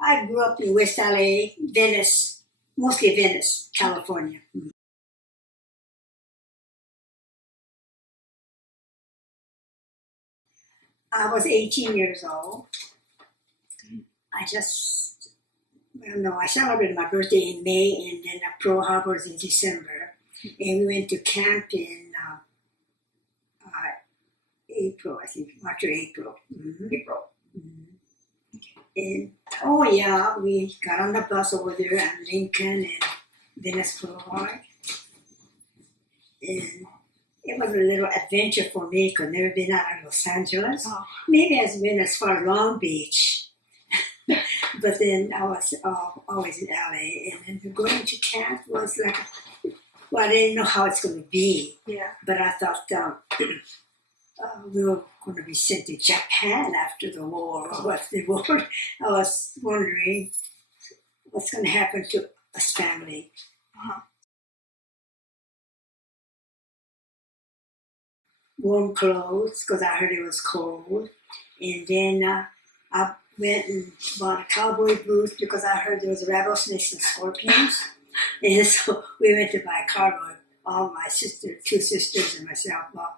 I grew up in West LA, Venice, mostly Venice, California. I was 18 years old. I celebrated my birthday in May and then Pearl Harbor in December. And we went to camp in April, I think, March or April. April. And oh yeah, we got on the bus over there at Lincoln and Venice Boulevard. And it was a little adventure for me because I've never been out of Los Angeles. Oh. Maybe I've been as far as Long Beach. But then I was always in LA. And then going to camp was like, well, I didn't know how it's going to be. Yeah. But I thought we were going to be sent to Japan after the war. Or what the war. I was wondering what's going to happen to us family. Warm clothes because I heard it was cold. And then I went and bought a cowboy boots because I heard there was rattlesnakes and scorpions. And so we went to buy a cowboy. All my sisters, 2 sisters and myself bought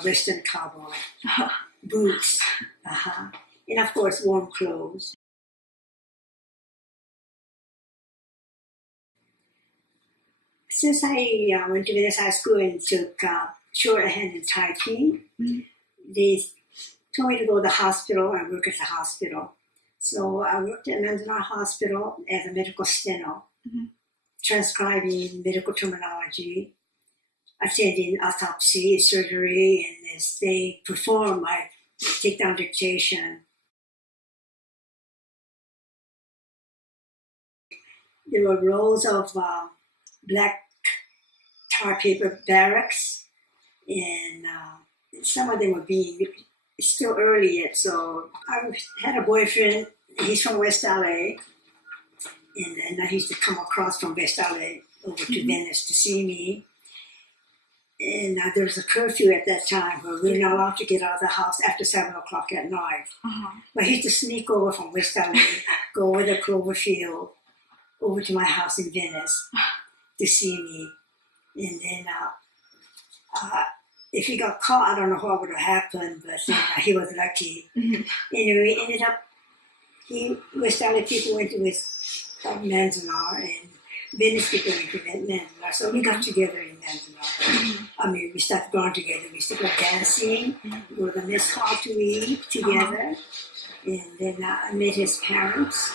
a Western cowboy boots. And of course, warm clothes. Since I went to Venice High School and took shorthand and typing, they told me to go to the hospital and work at the hospital. So I worked at Manzanar Hospital as a medical steno, transcribing medical terminology, attending autopsy, surgery, and as they perform, I take down dictation. There were rows of black tar paper barracks, and some of them were being, it's still early yet, so I had a boyfriend, he's from West LA, and then I used to come across from West LA over to Venice to see me. And there was a curfew at that time where we were not allowed to get out of the house after 7 o'clock at night. But he used to sneak over from West LA, go over the Cloverfield, over to my house in Venice to see me. And then if he got caught, I don't know what would have happened, but he was lucky. Anyway, ended up, West LA people went to Manzanar, and Venice people went to Manzanar. So we got together in Manzanar. I mean, we started going together. We used to go dancing, go to the mess hall to eat together. And then I met his parents.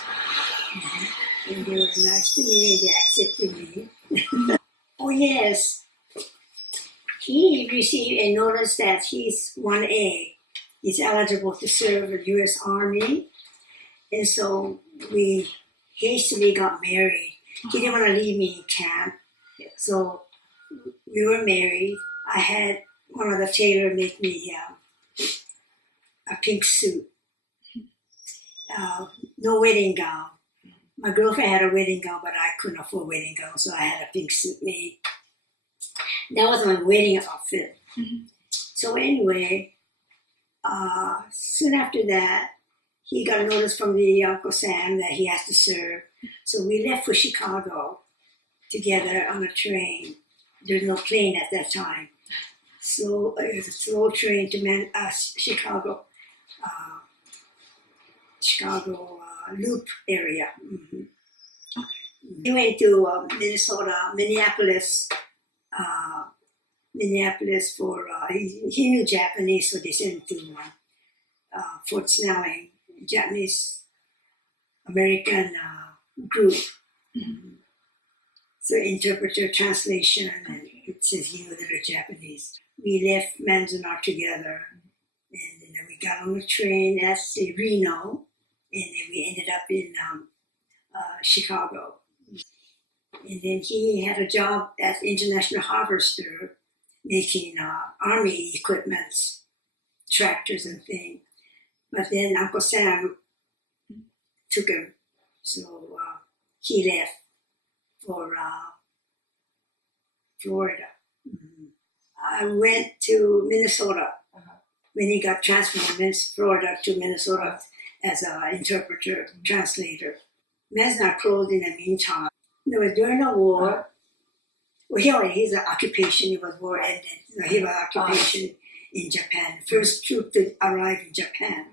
And they were nice to me, and they accepted me. Oh yes, he received a notice that he's 1A. He's eligible to serve the U.S. Army. And so we hastily got married. He didn't want to leave me in camp. So we were married. I had one of the tailors make me a pink suit. No wedding gown. My girlfriend had a wedding gown, but I couldn't afford a wedding gown, so I had a pink suit made. That was my wedding outfit. So anyway, soon after that, he got a notice from the Uncle Sam that he has to serve. So we left for Chicago together on a train. There's no plane at that time. So it was a slow train to Chicago. Chicago Loop area. He went to Minnesota, Minneapolis for, he knew Japanese, so they sent him to Fort Snelling, Japanese American group. So interpreter, translation, and it says he knew a little Japanese. We left Manzanar together, and then we got on the train at Reno, and then we ended up in Chicago. And then he had a job at the International Harvester making army equipments, tractors and things. But then Uncle Sam took him, so he left for Florida. I went to Minnesota when he got transferred from Florida to Minnesota as an interpreter, translator. Men's not closed in the meantime. It was during the war. Well, he's an occupation. It was war ended. He was occupation in Japan. First troop to arrive in Japan.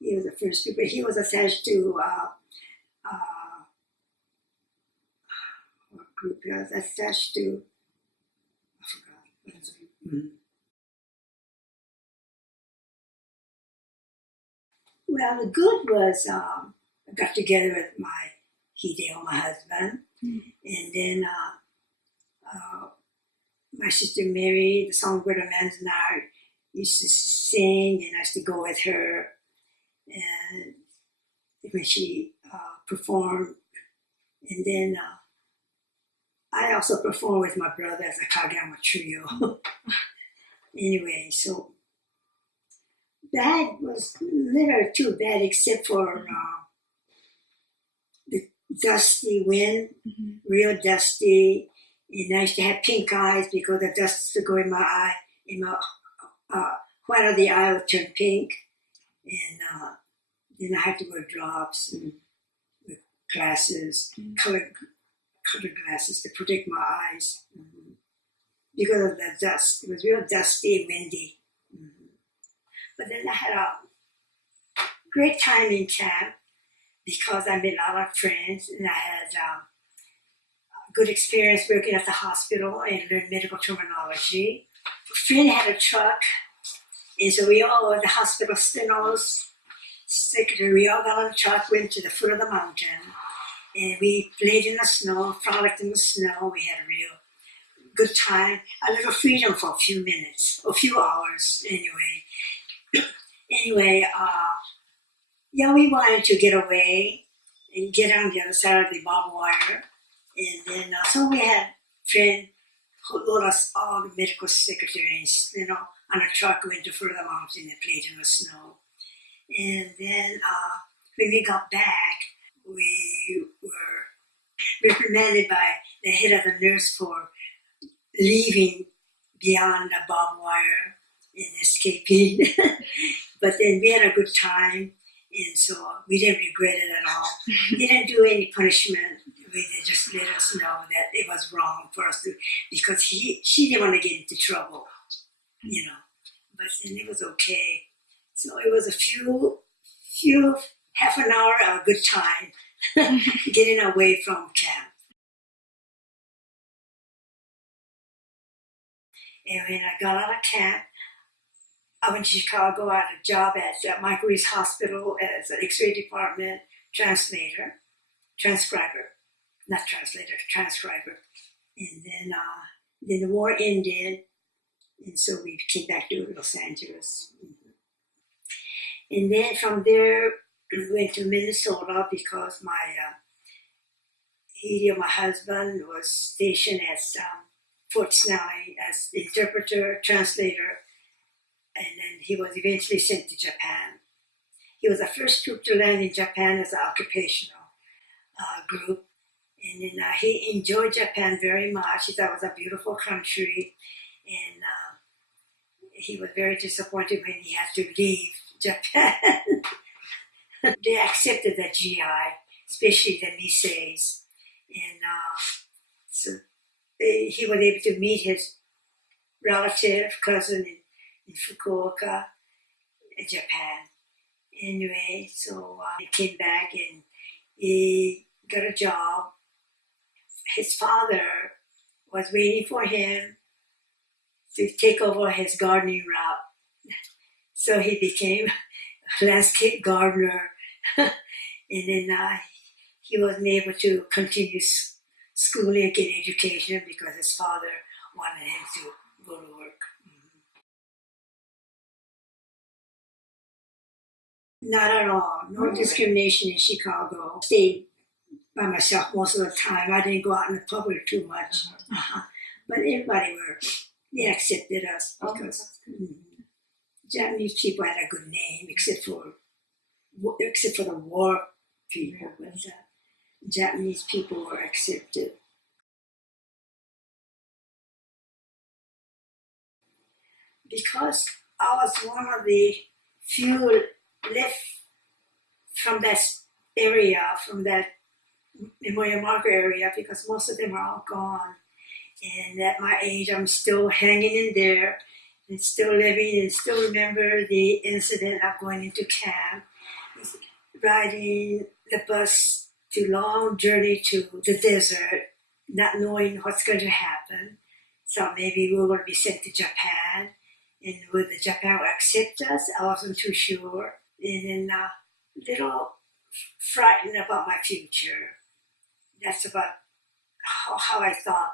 He was the first troop. But he was attached to what group? He was attached to. I forgot. Well, the good was I got together with my Hideo, my husband, and then my sister Mary, the songwriter Manzanar, used to sing, and I used to go with her, and when she performed, and then I also performed with my brother as a Kageyama trio. Anyway, so that was never too bad, except for the dusty wind, real dusty. And I used to have pink eyes because the dust used to go in my eye, in my white of the eye would turn pink. And then I had to wear drops and with glasses, colored glasses to protect my eyes because of the dust. It was real dusty and windy. But then I had a great time in camp because I made a lot of friends, and I had a good experience working at the hospital and learned medical terminology. A friend had a truck, and so we all, the hospital stenos, secretary, we all got on the truck, went to the foot of the mountain, and we played in the snow, frolicked in the snow. We had a real good time, a little freedom for a few minutes, a few hours anyway. Yeah, we wanted to get away and get on the other side of the barbed wire. And then, so we had a friend who load us all the medical secretaries, on a truck, went to foot of the mountain and played in the snow. And then when we got back, we were reprimanded by the head of the nurse for leaving beyond the barbed wire and escaping. But then we had a good time, and so we didn't regret it at all. We didn't do any punishment. They just let us know that it was wrong for us to, because she didn't want to get into trouble, But then it was okay. So it was a few half an hour of a good time getting away from camp. And when I got out of camp, I went to Chicago. I had a job at Michael Reese Hospital as an X-ray department transcriber. And then the war ended, and so we came back to Los Angeles. And then from there, we went to Minnesota because my husband, was stationed at Fort Snelling as interpreter, translator, and then he was eventually sent to Japan. He was the first troop to land in Japan as an occupational group. And then he enjoyed Japan very much. He thought it was a beautiful country. And he was very disappointed when he had to leave Japan. They accepted the GI, especially the Niseis. And so he was able to meet his relative, cousin in Fukuoka, Japan. Anyway, so he came back and he got a job. His father was waiting for him to take over his gardening route. So he became a landscape gardener. And then he wasn't able to continue schooling and get education because his father wanted him to go to work. Not at all. No discrimination in Chicago. Stayed by myself most of the time. I didn't go out in the public too much. But everybody they accepted us because Japanese people had a good name, except for the war people. But Japanese people were accepted. Because I was one of the few left from that area, from that memorial marker area, because most of them are all gone. And at my age, I'm still hanging in there and still living and still remember the incident of going into camp, riding the bus to long journey to the desert, not knowing what's going to happen. So maybe we were going to be sent to Japan, and would the Japan accept us? I wasn't too sure, and then a little frightened about my future. That's about how I thought.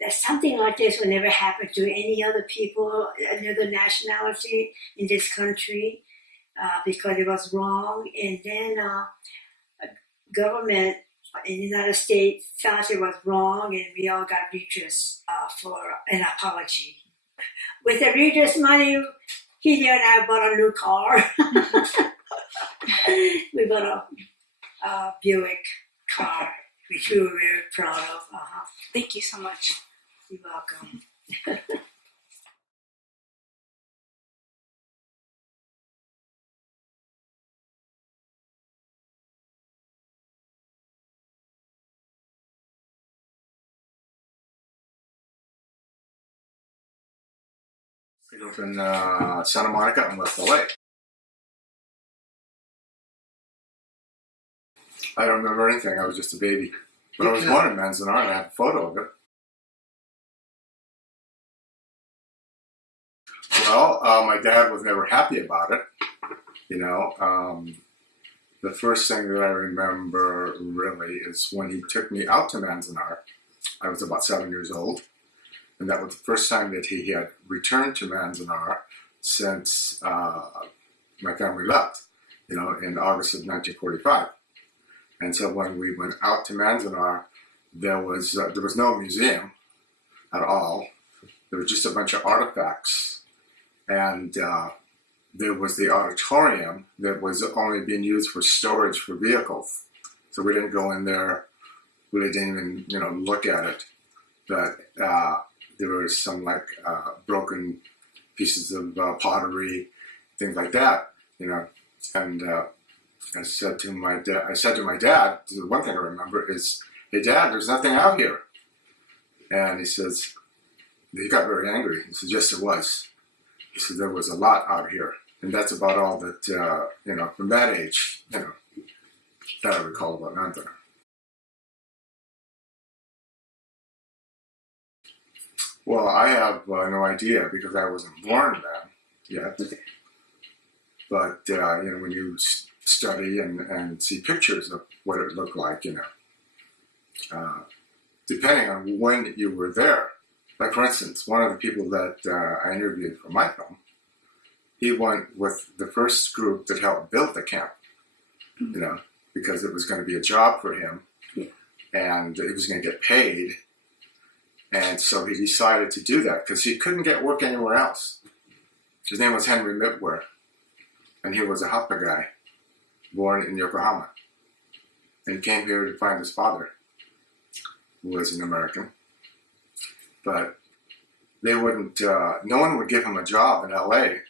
That something like this would never happen to any other people, another nationality in this country, because it was wrong. And then government in the United States thought it was wrong, and we all got redress for an apology. With the redress money, Hideo and I bought a new car. We bought a Buick car, which we were very proud of. Thank you so much. You're welcome. I grew up in Santa Monica and West LA. I don't remember anything. I was just a baby. But I was born in Manzanar, and I have a photo of it. Well, my dad was never happy about it. You know, the first thing that I remember really is when he took me out to Manzanar. I was about 7 years old. And that was the first time that he had returned to Manzanar since my family left, you know, in August of 1945. And so when we went out to Manzanar, there was no museum at all. There was just a bunch of artifacts. And there was the auditorium that was only being used for storage for vehicles. So we didn't go in there, really didn't even, you know, look at it. But there were some broken pieces of pottery, things like that, you know. And I said to my dad, the one thing I remember is, "Hey, Dad, there's nothing out here." And he says, he got very angry. He said, "Yes, there was." He said, "There was a lot out here." And that's about all that, you know, from that age, you know, that I recall about Manzanar. Well, I have no idea because I wasn't born then yet. But, you know, when you study and see pictures of what it looked like, you know, depending on when you were there. Like, for instance, one of the people that I interviewed for my film, he went with the first group that helped build the camp, you know, because it was going to be a job for him, and he was going to get paid. And so he decided to do that because he couldn't get work anywhere else. His name was Henry Mitwer, and he was a Hapa guy, born in Yokohama. And he came here to find his father, who was an American. But they wouldn't, no one would give him a job in LA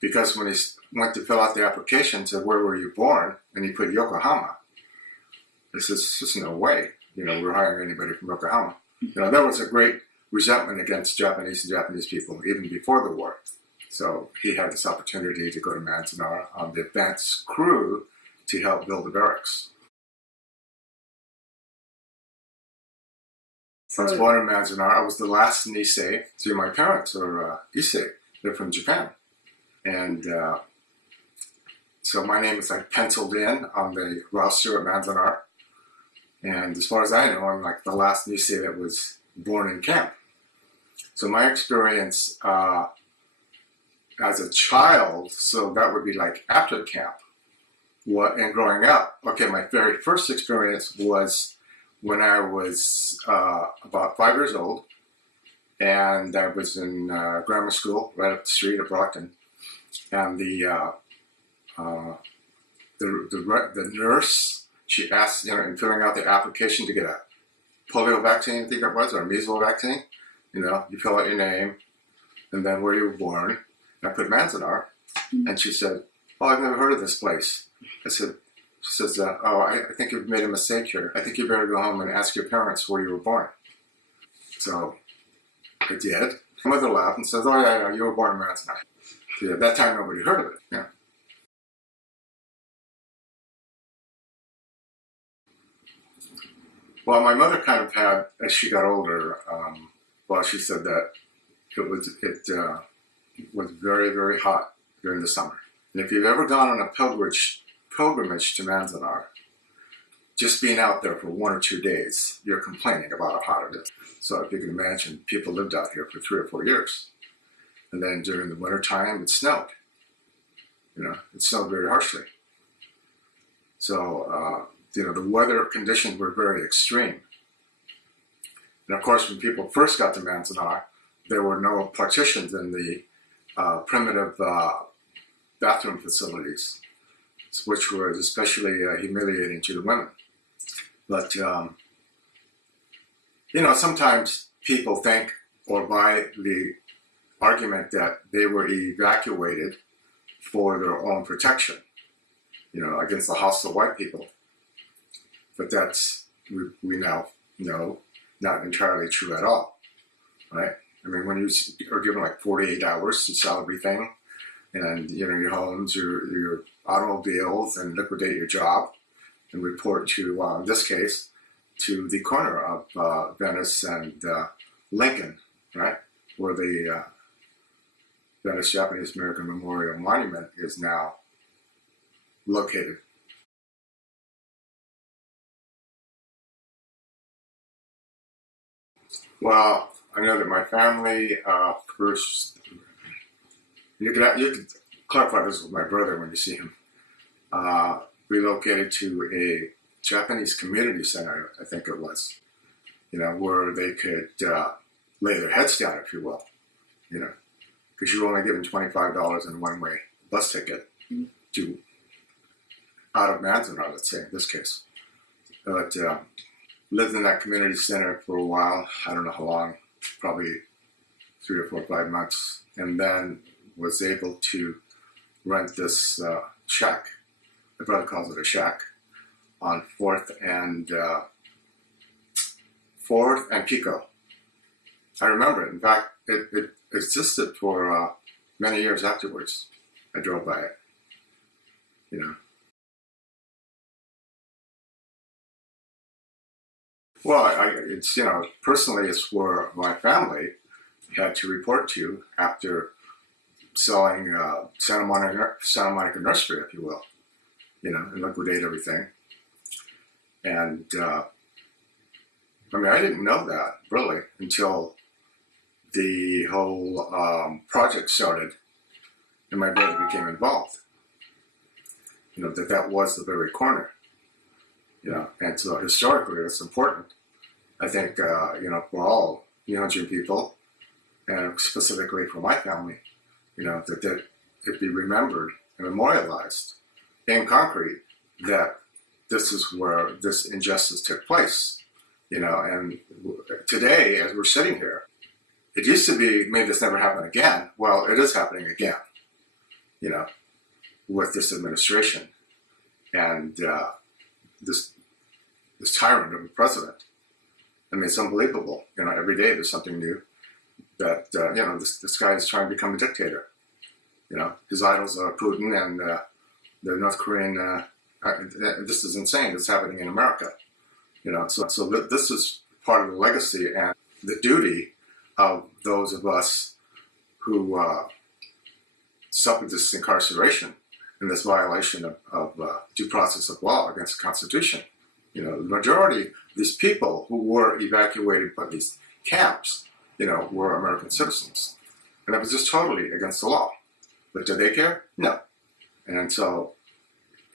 because when he went to fill out the application, said, "Where were you born?" And he put Yokohama. This is just no way, you know, we're hiring anybody from Yokohama. You know, there was a great resentment against Japanese and Japanese people even before the war. So he had this opportunity to go to Manzanar on the advance crew to help build the barracks. I was born in Manzanar. I was the last Nisei. So my parents are Issei. They're from Japan. And so my name is like penciled in on the roster at Manzanar. And as far as I know, I'm like the last Nisei that was born in camp. So my experience as a child, so that would be like after camp, and growing up. Okay, my very first experience was when I was about 5 years old, and I was in grammar school right up the street at Brockton, and the nurse, she asked, you know, in filling out the application to get a polio vaccine, I think it was, or a measles vaccine, You know, you fill out your name and then where you were born. I put Manzanar, and she said, "Oh, I've never heard of this place." She says, "Oh, I think you've made a mistake here. I think you better go home and ask your parents where you were born." So I did. My mother laughed and says, "Oh, yeah, you were born in Manzanar." Yeah, at that time, nobody heard of it. Yeah. Well, my mother kind of had, as she got older, she said that it was very, very hot during the summer. And if you've ever gone on a pilgrimage to Manzanar, just being out there for 1 or 2 days, you're complaining about how hot it is. So if you can imagine, people lived out here for 3 or 4 years. And then during the winter time, it snowed. You know, it snowed very harshly. So, the weather conditions were very extreme. And of course, when people first got to Manzanar, there were no partitions in the primitive bathroom facilities, which were especially humiliating to the women. But, sometimes people think or buy the argument that they were evacuated for their own protection, against the hostile white people. But that's, we now know, not entirely true at all, right? I mean, when you are given like 48 hours to sell everything, and your homes, your automobiles, and liquidate your job, and report to, in this case, to the corner of Venice and Lincoln, right, where the Venice Japanese American Memorial Monument is now located. Well, I know that my family first. You could clarify this with my brother when you see him. Relocated to a Japanese community center, I think it was, where they could lay their heads down, if you will, because you were only given $25 in a one-way bus ticket to out of Manzanar, let's say, in this case. But lived in that community center for a while, I don't know how long, probably 3 or 4 or 5 months, and then was able to rent this shack. My brother calls it a shack on 4th and Pico. I remember it. In fact, it existed for many years afterwards. I drove by it, Well, it's personally, it's where my family had to report to after selling Santa Monica Nursery, if you will, and liquidate everything. And I didn't know that really until the whole project started, and my brother became involved. That was the very corner. And so historically, it's important. I think, for all Nihonjin people, and specifically for my family, that it be remembered and memorialized in concrete that this is where this injustice took place. And today, as we're sitting here, it used to be, may this never happen again. Well, it is happening again, with this administration. And this tyrant of a president. I mean, it's unbelievable. Every day there's something new that, this guy is trying to become a dictator. His idols are Putin and the North Korean, this is insane. It's happening in America. So this is part of the legacy and the duty of those of us who suffered this incarceration and this violation of due process of law against the Constitution. The majority of these people who were evacuated by these camps, were American citizens. And that was just totally against the law. But did they care? No. And so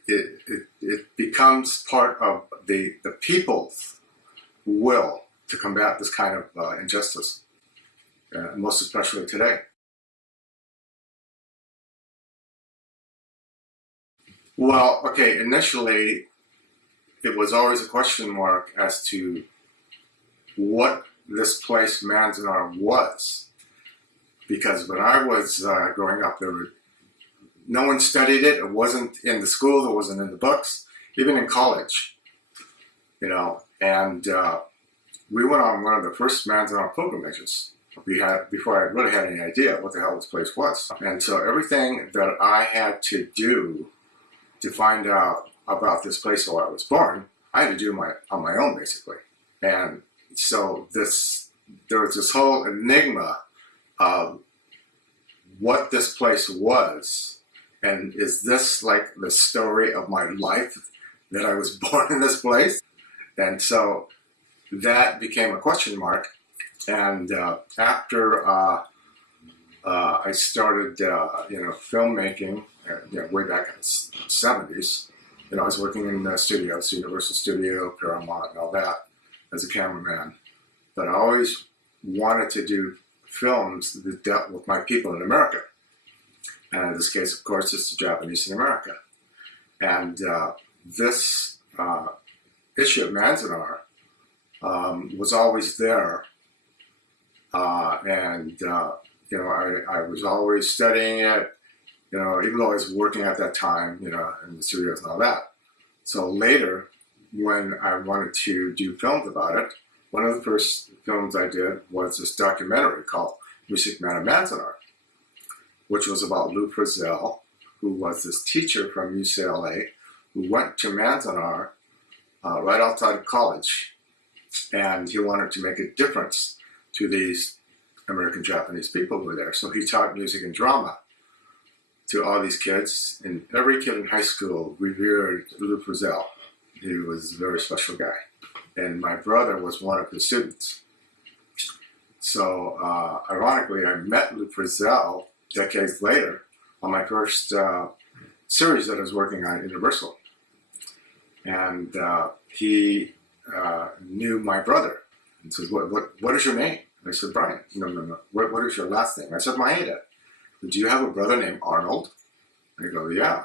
it becomes part of the people's will to combat this kind of injustice, most especially today. Well, okay, initially, it was always a question mark as to what this place Manzanar was. Because when I was growing up, no one studied it. It wasn't in the schools. It wasn't in the books. Even in college, you know. And we went on one of the first Manzanar pilgrimages we had before I really had any idea what the hell this place was. And so everything that I had to do to find out about this place where I was born, I had to do on my own, basically. And so there was this whole enigma of what this place was, and is this like the story of my life that I was born in this place? And so that became a question mark. And after I started, filmmaking, way back in the 70s, I was working in the studios, Universal Studio, Paramount, and all that, as a cameraman. But I always wanted to do films that dealt with my people in America. And in this case, of course, it's the Japanese in America. And this issue of Manzanar was always there. I was always studying it, even though I was working at that time, in the studios and all that. So later, when I wanted to do films about it, one of the first films I did was this documentary called Music Man of Manzanar, which was about Lou Frizzell, who was this teacher from UCLA, who went to Manzanar right outside of college, and he wanted to make a difference to these American Japanese people who were there. So he taught music and drama to all these kids, and every kid in high school revered Lou Frizzell. He was a very special guy. And my brother was one of his students. So, ironically, I met Lou Frizzell decades later on my first series that I was working on at Universal. And he knew my brother and said, what is your name? I said, Brian. No. What is your last name? I said, Maeda. Do you have a brother named Arnold? I go, yeah.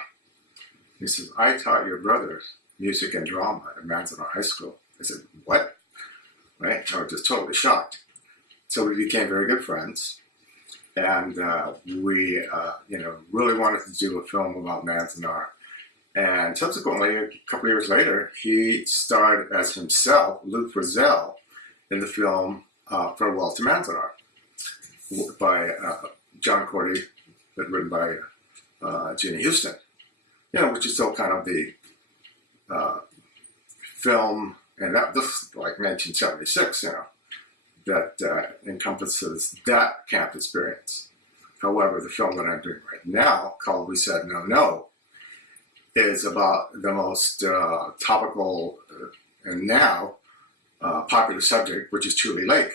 He says, I taught your brother music and drama at Manzanar High School. I said, what? Right? I was just totally shocked. So we became very good friends. And we, really wanted to do a film about Manzanar. And subsequently, a couple of years later, he starred as himself, Lou Frizzell, in the film Farewell to Manzanar by John Cordy, but written by Jeannie Houston, which is still kind of the film, and this is like 1976, that encompasses that camp experience. However, the film that I'm doing right now, called We Said No No, is about the most topical and now popular subject, which is Tule Lake.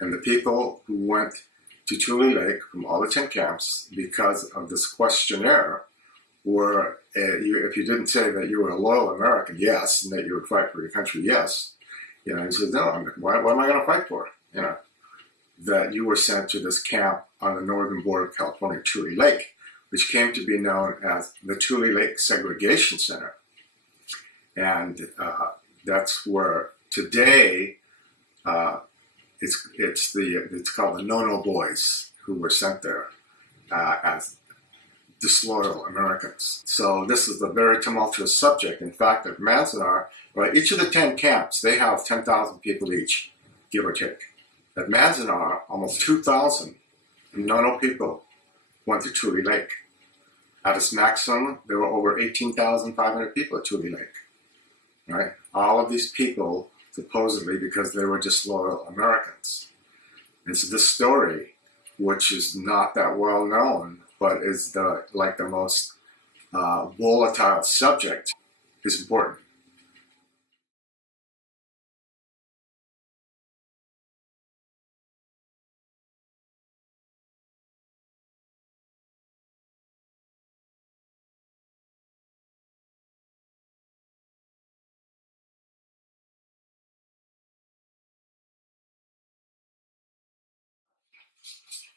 And the people who went to Tule Lake from all the 10 camps because of this questionnaire were, if you didn't say that you were a loyal American, yes, and that you would fight for your country, yes, he said, no, what am I going to fight for? That you were sent to this camp on the northern border of California, Tule Lake, which came to be known as the Tule Lake Segregation Center. And that's where today it's called the No-No Boys who were sent there as disloyal Americans. So this is a very tumultuous subject. In fact, at Manzanar, right, each of the 10 camps, they have 10,000 people each, give or take. At Manzanar, almost 2,000 No-No people went to Tule Lake. At its maximum, there were over 18,500 people at Tule Lake. Right? All of these people, supposedly because they were disloyal Americans. And so this story, which is not that well known, but is the most volatile subject, is important.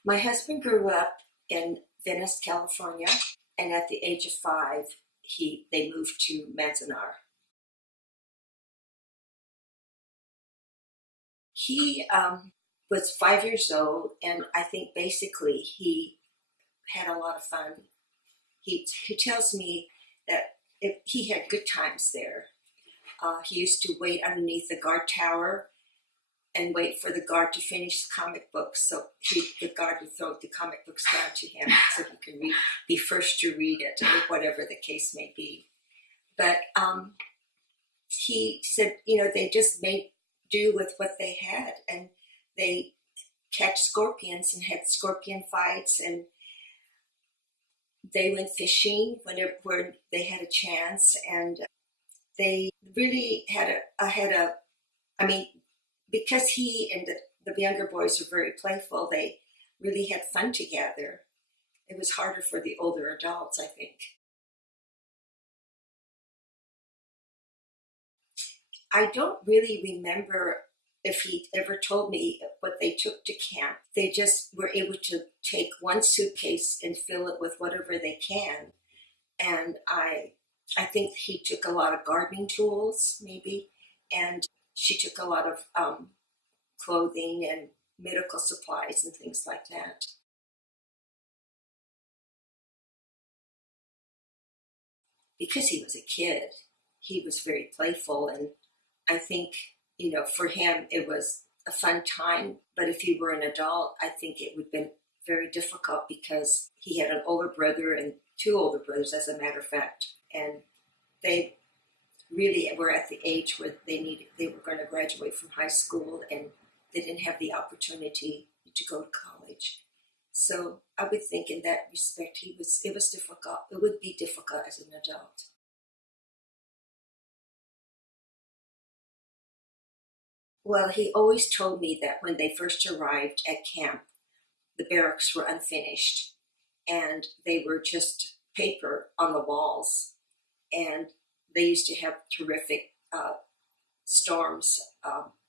My husband grew up in Venice, California, and at the age of 5, they moved to Manzanar. He was 5 years old, and I think basically he had a lot of fun. He tells me that he had good times there. He used to wait underneath the guard tower and wait for the guard to finish comic books. So the guard would throw the comic books down to him so he can be first to read it, or whatever the case may be. But he said, they just made do with what they had, and they catch scorpions and had scorpion fights, and they went fishing whenever they had a chance, and they really had because he and the younger boys were very playful, they really had fun together. It was harder for the older adults, I think. I don't really remember if he ever told me what they took to camp. They just were able to take one suitcase and fill it with whatever they can. And I think he took a lot of gardening tools, maybe, and she took a lot of clothing and medical supplies and things like that. Because he was a kid, he was very playful, and I think, for him it was a fun time. But if he were an adult, I think it would have been very difficult, because he had an older brother and two older brothers, as a matter of fact, and they really were at the age where they were going to graduate from high school, and they didn't have the opportunity to go to college. So I would think in that respect, it was difficult. It would be difficult as an adult. Well, he always told me that when they first arrived at camp, the barracks were unfinished, and they were just paper on the walls, and they used to have terrific storms,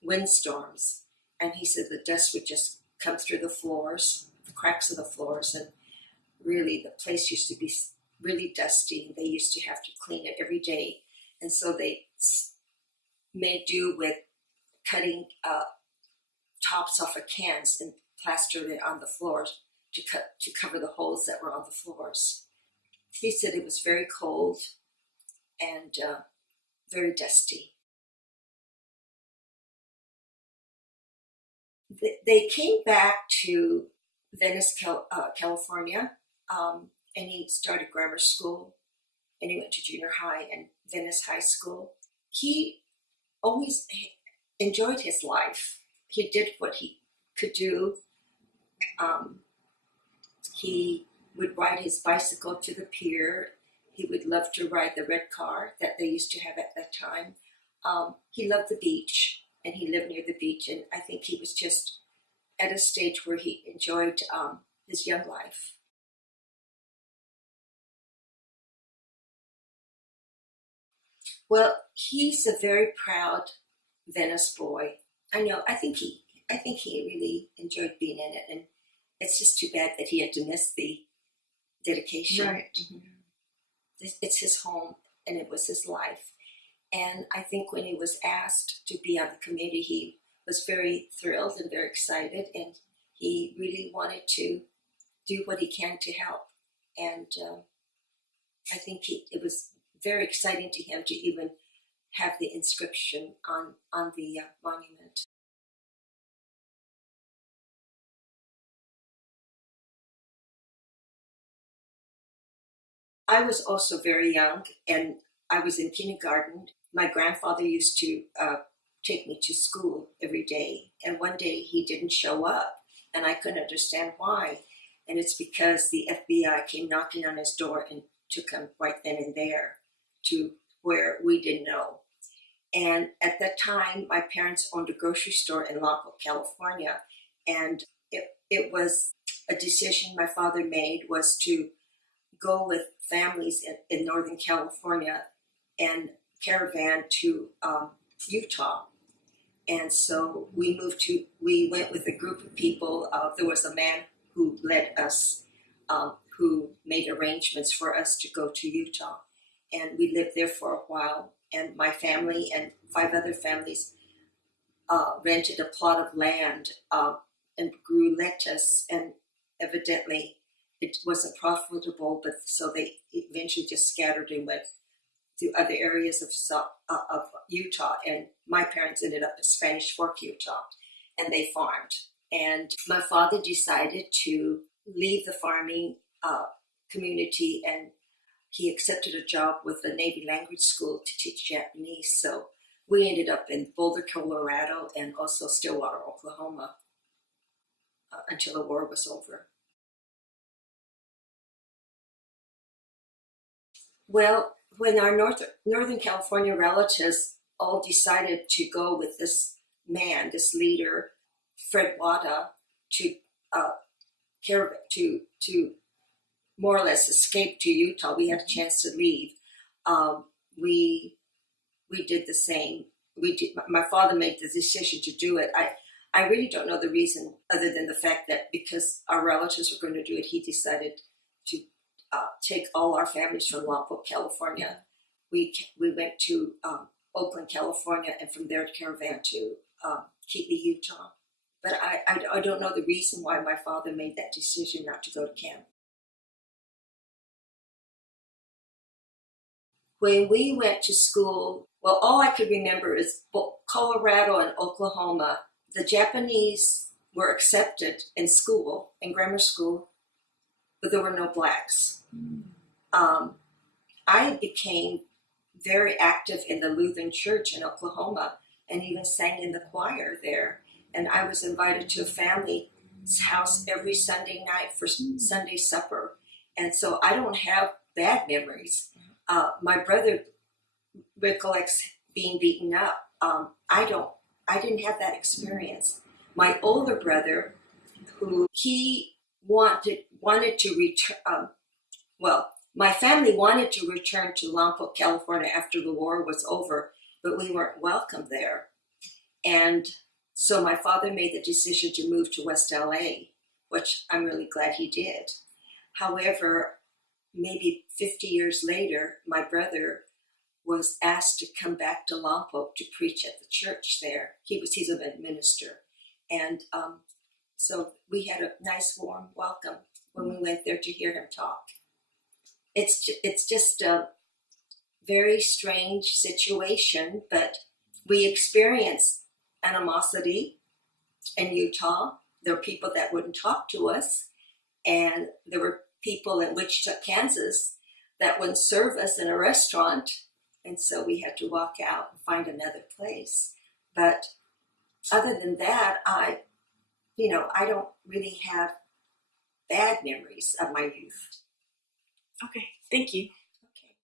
windstorms, and he said the dust would just come through the floors, the cracks of the floors, and really the place used to be really dusty. They used to have to clean it every day, and so they made do with cutting tops off of cans and plastered it on the floors to cover the holes that were on the floors. He said it was very cold and very dusty. They came back to Venice, California, and he started grammar school, and he went to junior high and Venice High School. He always enjoyed his life. He did what he could do. He would ride his bicycle to the pier. He would love to ride the red car that they used to have at that time. He loved the beach, and he lived near the beach, and I think he was just at a stage where he enjoyed his young life. Well, he's a very proud Venice boy. I think he really enjoyed being in it, and it's just too bad that he had to miss the dedication. Right. Mm-hmm. It's his home, and it was his life. And I think when he was asked to be on the committee, he was very thrilled and very excited, and he really wanted to do what he can to help. And I think it was very exciting to him to even have the inscription on the monument. I was also very young, and I was in kindergarten. My grandfather used to take me to school every day, and one day he didn't show up, and I couldn't understand why. And it's because the FBI came knocking on his door and took him right then and there to where we didn't know. And at that time, my parents owned a grocery store in Longview, California, and it was a decision my father made, was to go with families in Northern California and caravan to Utah. And so we went with a group of people. There was a man who led us, who made arrangements for us to go to Utah. And we lived there for a while. And my family and 5 other families rented a plot of land and grew lettuce, and evidently it wasn't profitable, but so they eventually just scattered and went to other areas of Utah. And my parents ended up in Spanish Fork, Utah, and they farmed. And my father decided to leave the farming community, and he accepted a job with the Navy language school to teach Japanese. So we ended up in Boulder, Colorado, and also Stillwater, Oklahoma, until the war was over. Well, when our Northern California relatives all decided to go with this man, this leader, Fred Wada, to more or less escape to Utah, we had a chance to leave. We did the same. My father made the decision to do it. I really don't know the reason, other than the fact that because our relatives were going to do it, he decided to take all our families from Lompoc, California. We went to Oakland, California, and from there caravan to Keatley, Utah. But I don't know the reason why my father made that decision not to go to camp. When we went to school, well, all I could remember is Colorado and Oklahoma. The Japanese were accepted in school, in grammar school, but there were no blacks. I became very active in the Lutheran Church in Oklahoma and even sang in the choir there. And I was invited to a family's house every Sunday night for Sunday supper. And so I don't have bad memories. My brother recollects being beaten up. I didn't have that experience. My older brother, who he wanted to return, my family wanted to return to Lompoc, California after the war was over, but we weren't welcome there. And so my father made the decision to move to West LA, which I'm really glad he did. However, maybe 50 years later, my brother was asked to come back to Lompoc to preach at the church there. He's a minister. And so we had a nice warm welcome when we went there to hear him talk. It's just a very strange situation, but we experienced animosity in Utah. There were people that wouldn't talk to us, and there were people in Wichita, Kansas that wouldn't serve us in a restaurant, and so we had to walk out and find another place. But other than that, I don't really have bad memories of my youth. Okay, thank you. Okay.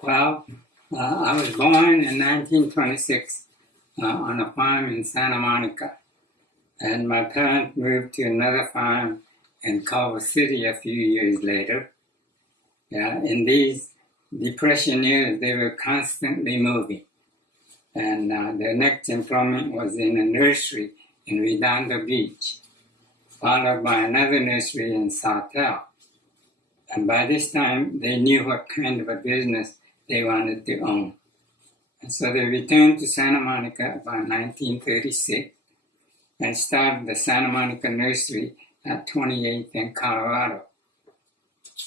Well, I was born in 1926 on a farm in Santa Monica, and my parents moved to another farm in Culver City a few years later. In these Depression years, they were constantly moving, and their next employment was in a nursery in Redondo Beach, followed by another nursery in Sawtell. And by this time, they knew what kind of a business they wanted to own. And so they returned to Santa Monica by 1936 and started the Santa Monica Nursery at 28th in Colorado.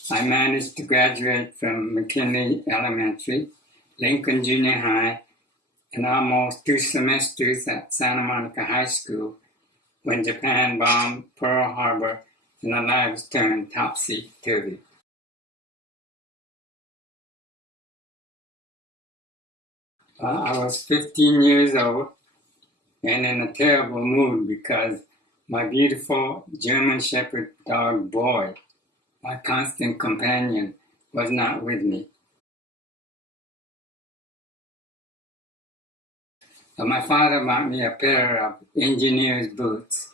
I managed to graduate from McKinley Elementary, Lincoln Junior High, and almost 2 semesters at Santa Monica High School when Japan bombed Pearl Harbor and our lives turned topsy-turvy. I was 15 years old and in a terrible mood because my beautiful German Shepherd dog Boy, my constant companion, was not with me. My father bought me a pair of engineer's boots,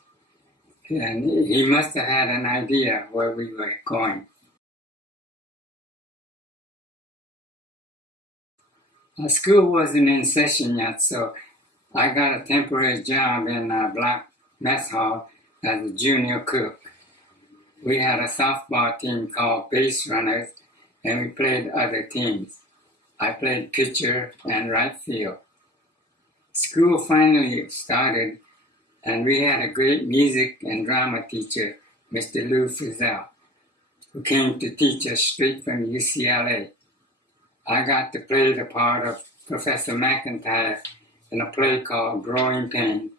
and he must have had an idea where we were going. School wasn't in session yet, so I got a temporary job in a black mess hall as a junior cook. We had a softball team called Base Runners, and we played other teams. I played pitcher and right field. School finally started, and we had a great music and drama teacher, Mr. Lou Frizzell, who came to teach us straight from UCLA. I got to play the part of Professor McIntyre in a play called Growing Pain,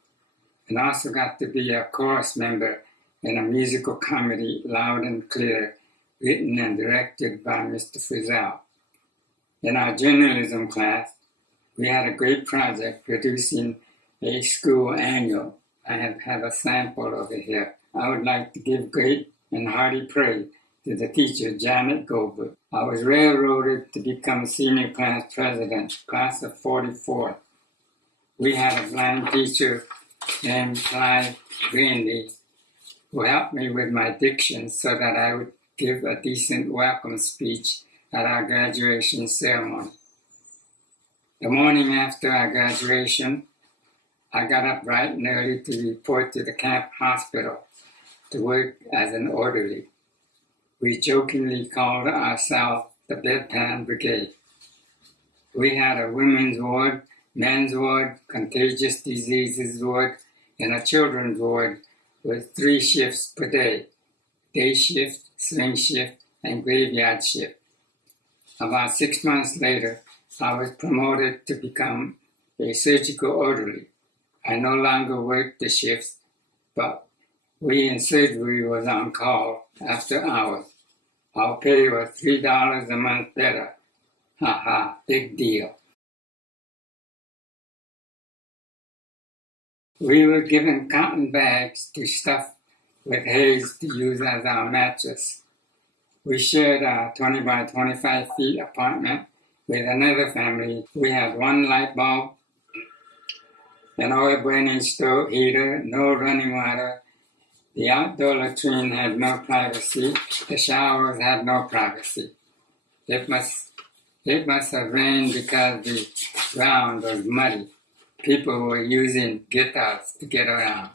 and also got to be a chorus member in a musical comedy, Loud and Clear, written and directed by Mr. Frizzell. In our journalism class, we had a great project producing a school annual. I have a sample over here. I would like to give great and hearty praise to the teacher, Janet Goldberg. I was railroaded to become senior class president, class of 44. We had a blind teacher named Clyde Grandy who helped me with my diction so that I would give a decent welcome speech at our graduation ceremony. The morning after our graduation, I got up bright and early to report to the camp hospital to work as an orderly. We jokingly called ourselves the Bedpan Brigade. We had a women's ward, men's ward, contagious diseases ward, and a children's ward with 3 shifts per day: day shift, swing shift, and graveyard shift. About 6 months later, I was promoted to become a surgical orderly. I no longer worked the shifts, but we in surgery was on call after hours. Our pay was $3 a month better. Ha ha, big deal. We were given cotton bags to stuff with haze to use as our mattress. We shared our 20 by 25 feet apartment with another family. We had 1 light bulb, an oil burning stove heater, no running water. The outdoor latrine had no privacy. The showers had no privacy. It must have rained because the ground was muddy. People were using guitars to get around.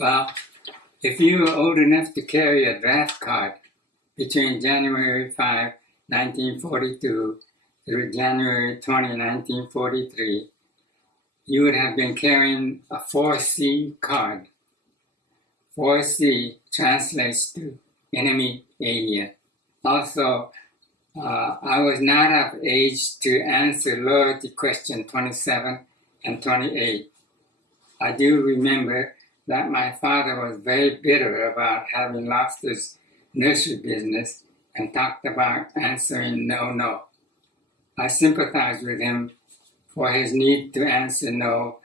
Well, if you were old enough to carry a draft card between January 5, 1942 through January 20, 1943, you would have been carrying a 4C card. 4C translates to enemy alien. Also, I was not of age to answer loyalty question 27 and 28. I do remember that my father was very bitter about having lost his nursery business and talked about answering no. I sympathized with him for his need to answer no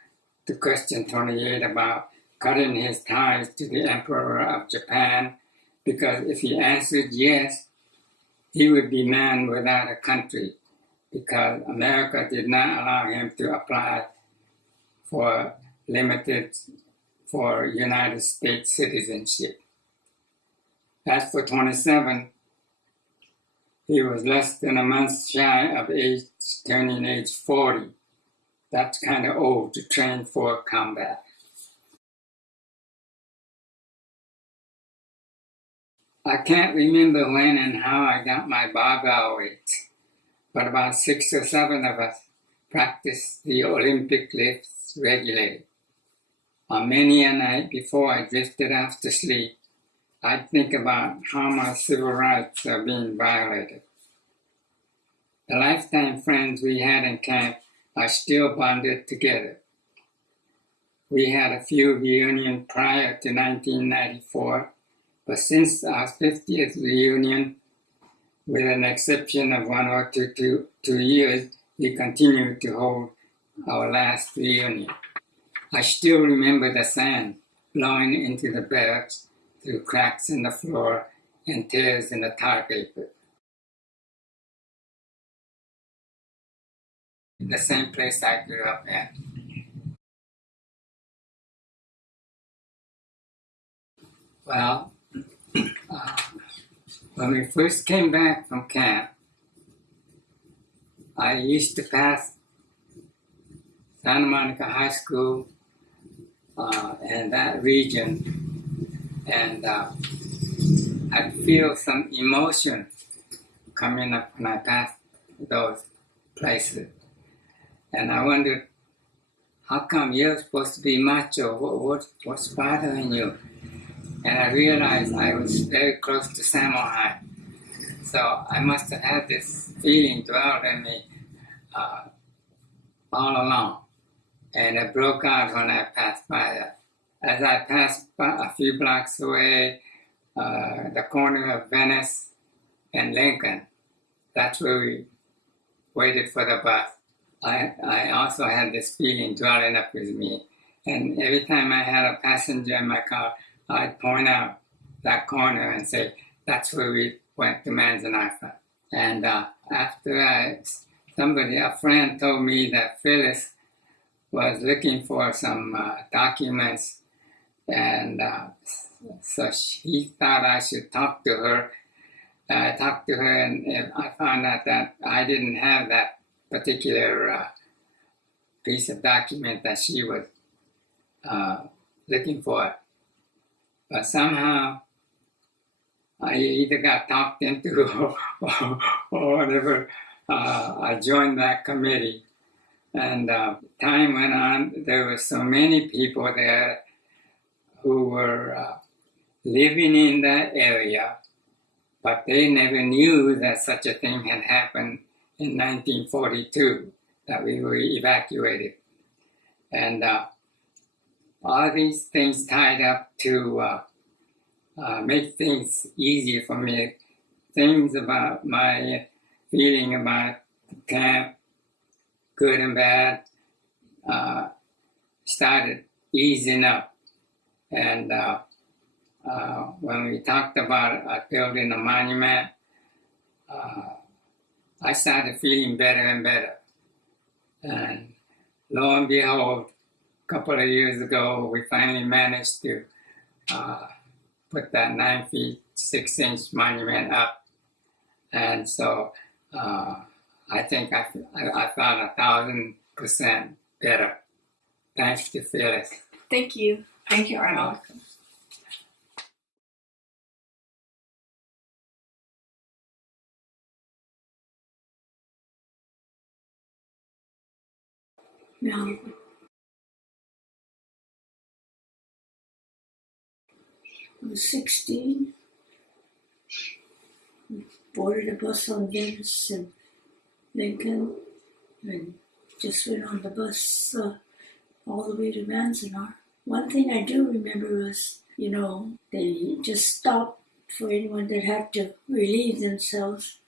to question 28 about cutting his ties to the Emperor of Japan, because if he answered yes, he would be man without a country, because America did not allow him to apply for United States citizenship. As for 27, he was less than a month shy of turning age 40. That's kind of old to train for combat. I can't remember when and how I got my barbell weights, but about 6 or 7 of us practiced the Olympic lifts regularly. On many a night before I drifted off to sleep, I'd think about how my civil rights are being violated. The lifetime friends we had in camp are still bonded together. We had a few reunions prior to 1994, but since our 50th reunion, with an exception of 1 or 2 years, we continued to hold our last reunion. I still remember the sand blowing into the barracks through cracks in the floor and tears in the tar paper. The same place I grew up at. Well, when we first came back from camp, I used to pass Santa Monica High School in that region, and I feel some emotion coming up when I pass those places. And I wondered, how come you're supposed to be macho? What's bothering you? And I realized I was very close to samurai. So I must have had this feeling dwelled in me all along. And it broke out when I passed by that. As I passed by a few blocks away, the corner of Venice and Lincoln, that's where we waited for the bus. I also had this feeling dwelling up with me. And every time I had a passenger in my car, I'd point out that corner and say, that's where we went to Manzanita. And after a friend told me that Phyllis was looking for some documents, and so he thought I should talk to her. I talked to her, and I found out that I didn't have that particular piece of document that she was looking for. But somehow I either got talked into or whatever. I joined that committee, and time went on. There were so many people there who were living in that area, but they never knew that such a thing had happened in 1942, that we were evacuated. And all these things tied up to make things easier for me. Things about my feeling about the camp, good and bad, started easing up. And when we talked about building a monument, I started feeling better and better. And lo and behold, a couple of years ago, we finally managed to put that 9 feet 6 inch monument up. And so I think I felt 1,000% better. Thanks to Phyllis. Thank you. Thank you, Arnold. Now, I was 16. Boarded a bus on Venice and Lincoln, and just went on the bus all the way to Manzanar. One thing I do remember was, they just stopped for anyone that had to relieve themselves.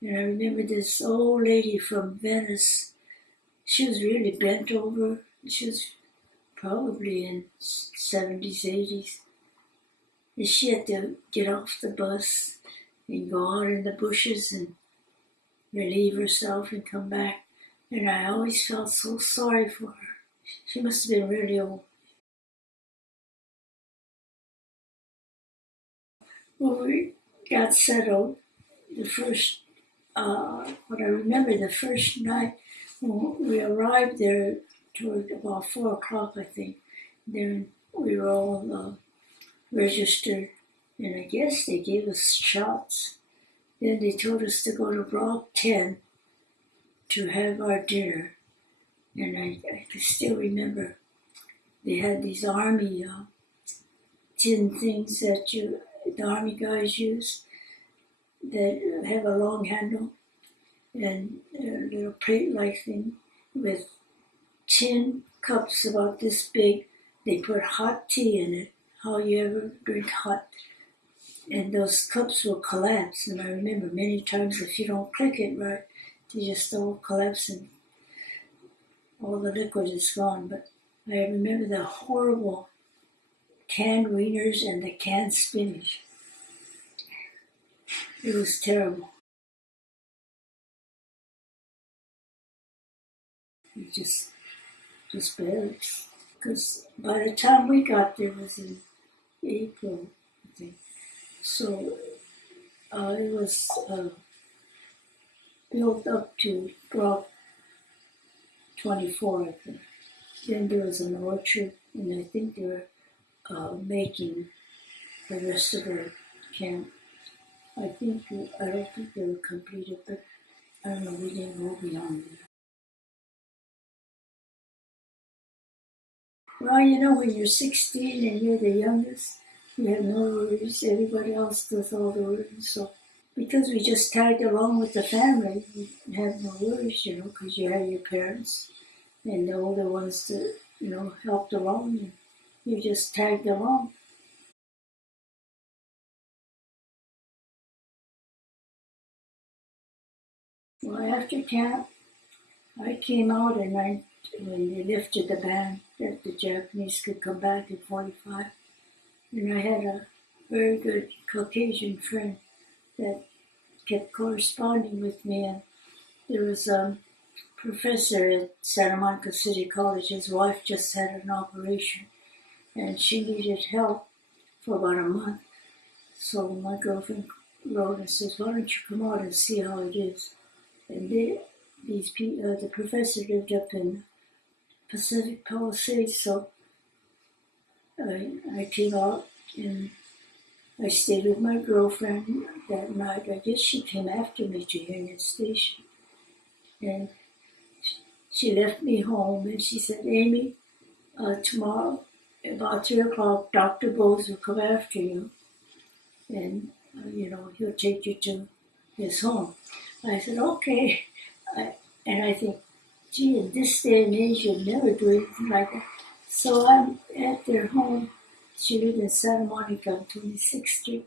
And I remember this old lady from Venice. She was really bent over. She was probably in 70s, 80s. And she had to get off the bus and go out in the bushes and relieve herself and come back. And I always felt so sorry for her. She must have been really old. When we got settled, the first night, when we arrived there toward about 4 o'clock, I think. Then we were all registered, and I guess they gave us shots. Then they told us to go to Block 10 to have our dinner. And I can still remember they had these army tin things that the army guys use that have a long handle and a little plate-like thing with tin cups about this big. They put hot tea in it. How you ever drink hot? And those cups will collapse. And I remember many times if you don't click it right, they just all collapse and all the liquid is gone. But I remember the horrible canned wieners and the canned spinach. It was terrible. It just bad. Because by the time we got there, it was in April, I think. So it was built up to Block 24, I think. then there was an orchard, and I think they were making the rest of the camp. I don't think they were completed, but I don't know, we didn't go beyond that. Well, when you're 16 and you're the youngest, you have no worries. Everybody else does all the work. So, because we just tagged along with the family, we have no worries, because you have your parents and the older ones that, helped along, and you just tagged along. Well, after camp, I came out and when they lifted the ban that the Japanese could come back in 45, and I had a very good Caucasian friend that kept corresponding with me, and there was a professor at Santa Monica City College. His wife just had an operation, and she needed help for about a month. So my girlfriend wrote and says, "Why don't you come out and see how it is?" And the professor lived up in Pacific Palisades, so I came out and I stayed with my girlfriend that night. I guess she came after me to Union Station. And she left me home and she said, "Amy, tomorrow about 3 o'clock, Dr. Bowes will come after you. And, he'll take you to his home." I said, "Okay." And I think, gee, in this day and age, you'd never do anything like that. So I'm at their home. She lived in Santa Monica on 26th Street.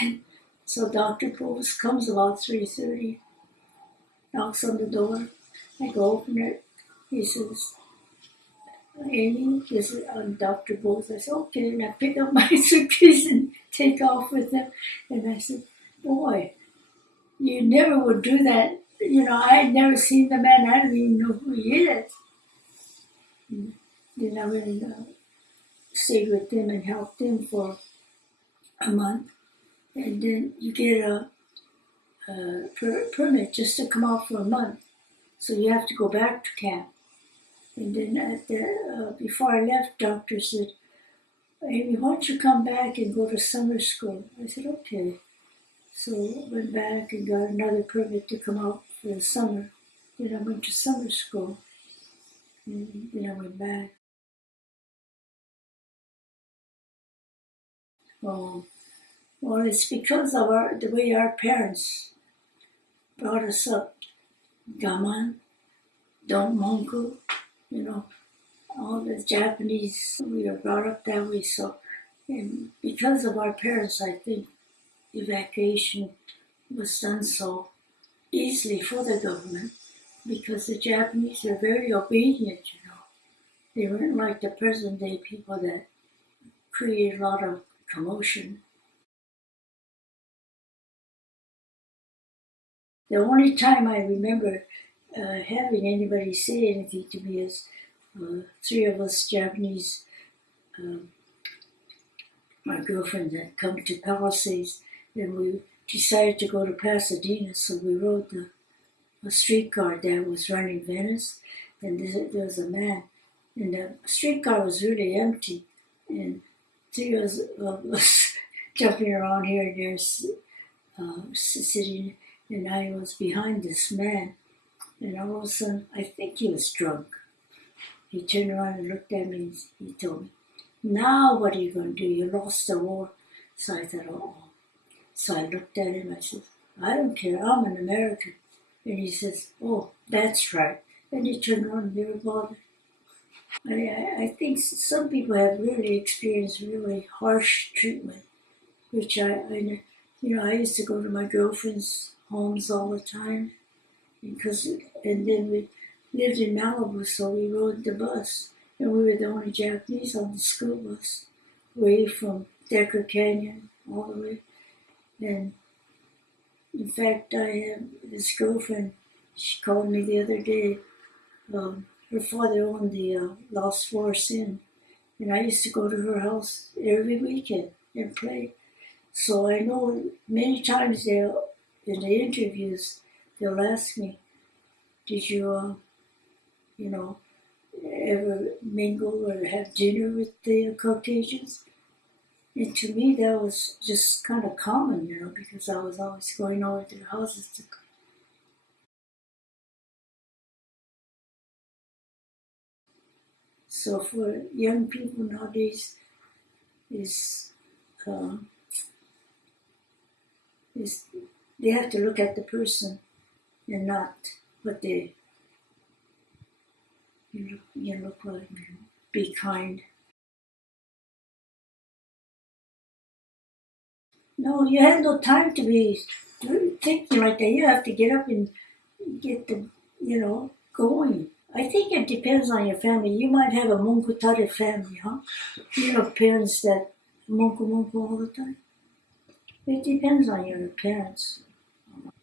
And so Dr. Bowes comes about 3:30, knocks on the door. I go open it. He says, "Amy, this is Dr. Bowes." I said, "Okay." And I pick up my suitcase and take off with him. And I said, "Boy, you never would do that." I had never seen the man. I didn't even know who he is. And then I went and stayed with them and helped them for a month. And then you get a permit just to come out for a month. So you have to go back to camp. And then before I left, doctor said, "Amy, why don't you come back and go to summer school?" I said, "Okay." So I went back and got another permit to come out for the summer. Then I went to summer school. And then I went back. Well, it's because of the way our parents brought us up. Gaman, don't monku, all the Japanese, we were brought up that way. So, and because of our parents, I think evacuation was done so easily for the government, because the Japanese are very obedient, They weren't like the present day people that create a lot of commotion. The only time I remember having anybody say anything to me is 3 of us Japanese, my girlfriend had come to Palisades, and we decided to go to Pasadena, so we rode a streetcar that was running Venice, and there was a man, and the streetcar was really empty, and 3 of us jumping around here and there, sitting, and I was behind this man, and all of a sudden, I think he was drunk. He turned around and looked at me, and he told me, "Now what are you going to do? You lost the war." So I thought, oh. So I looked at him, I said, "I don't care, I'm an American." And he says, "Oh, that's right." And he turned around and never bothered. I think some people have really experienced really harsh treatment, which I used to go to my girlfriend's homes all the time, and then we lived in Malibu, so we rode the bus, and we were the only Japanese on the school bus, way from Decker Canyon all the way. And in fact, I have this girlfriend, she called me the other day. Her father owned the Lost Forest Inn, and I used to go to her house every weekend and play. So I know many times in the interviews, they'll ask me, "Did you, ever mingle or have dinner with the Caucasians. And to me, that was just kind of common, because I was always going over to their houses to. So for young people nowadays, is they have to look at the person and not what you look like. Be kind. No, you have no time to be thinking like that. You have to get up and get the, going. I think it depends on your family. You might have a Munkutare family, huh? Parents that munku all the time. It depends on your parents.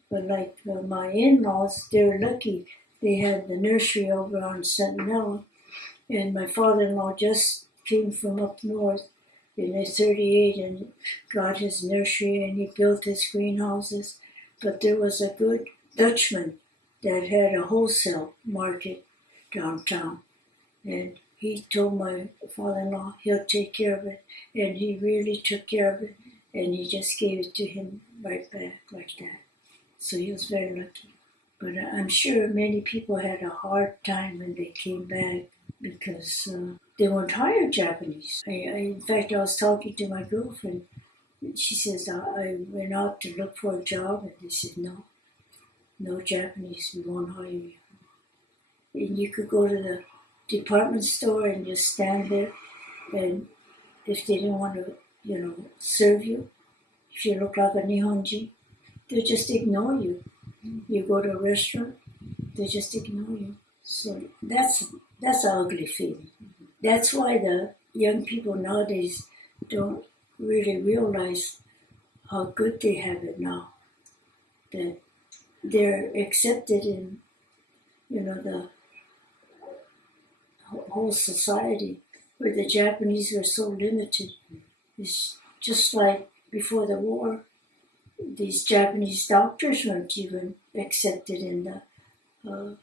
But like my in-laws, they're lucky. They had the nursery over on Sentinel, and my father-in-law just came from up north in his 38 and got his nursery, and he built his greenhouses. But there was a good Dutchman that had a wholesale market downtown, and he told my father-in-law he'll take care of it, and he really took care of it, and he just gave it to him right back like that. So he was very lucky. But I'm sure many people had a hard time when they came back because they weren't hired Japanese. In fact, I was talking to my girlfriend. She says, I went out to look for a job, and they said, no Japanese, we won't hire you. And you could go to the department store and just stand there, and if they didn't want to, serve you, if you look like a Nihonji, they just ignore you. You go to a restaurant, they just ignore you. So that's an ugly feeling. That's why the young people nowadays don't really realize how good they have it now. That they're accepted in, the whole society, where the Japanese were so limited. It's just like before the war, these Japanese doctors weren't even accepted in the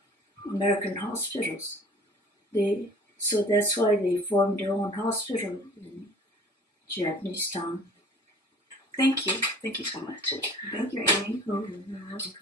American hospitals. So that's why they formed their own hospital in Japanese town. Thank you. Thank you so much. Thank you, Amy. Oh, you're welcome.